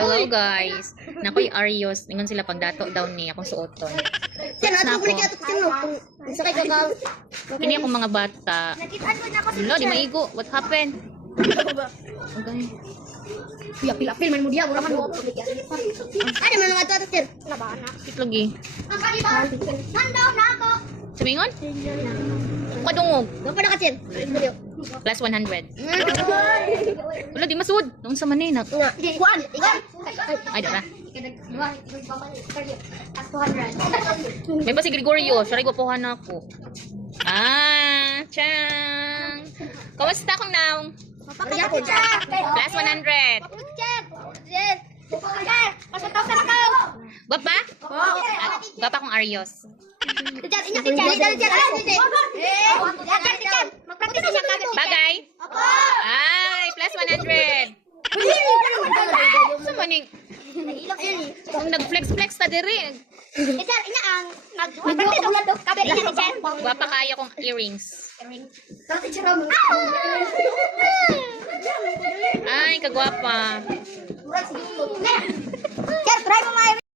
Hello guys. Nakoy Arios. Ingon sila pagdato daw ni akong suoton. Flex na ako. Kini akong mga bata. Hello, di maigo. What happened? Okay. Pila-pil man mo diya, mura man mo. Ada man mga tuwa sir. Sit lagi. Nandaw na ako. Sumingon? Kadungog. Gapa na ka sir. Plus 100. Wala, di masud. Noon sa maninak. Kuan. Ay, dara. May pa si Gregorio. Siya rin gupuhan ako. Ah, Chang. Kamusta akong naong? Plus 100. Gwapa? Gwapa akong Arios. Bagay? Ay, plus 100. Sa maning. Kung nag-flex-flex ta diri. Gwapa kaya kong earrings. Ay, kagwapa. Sir, try mo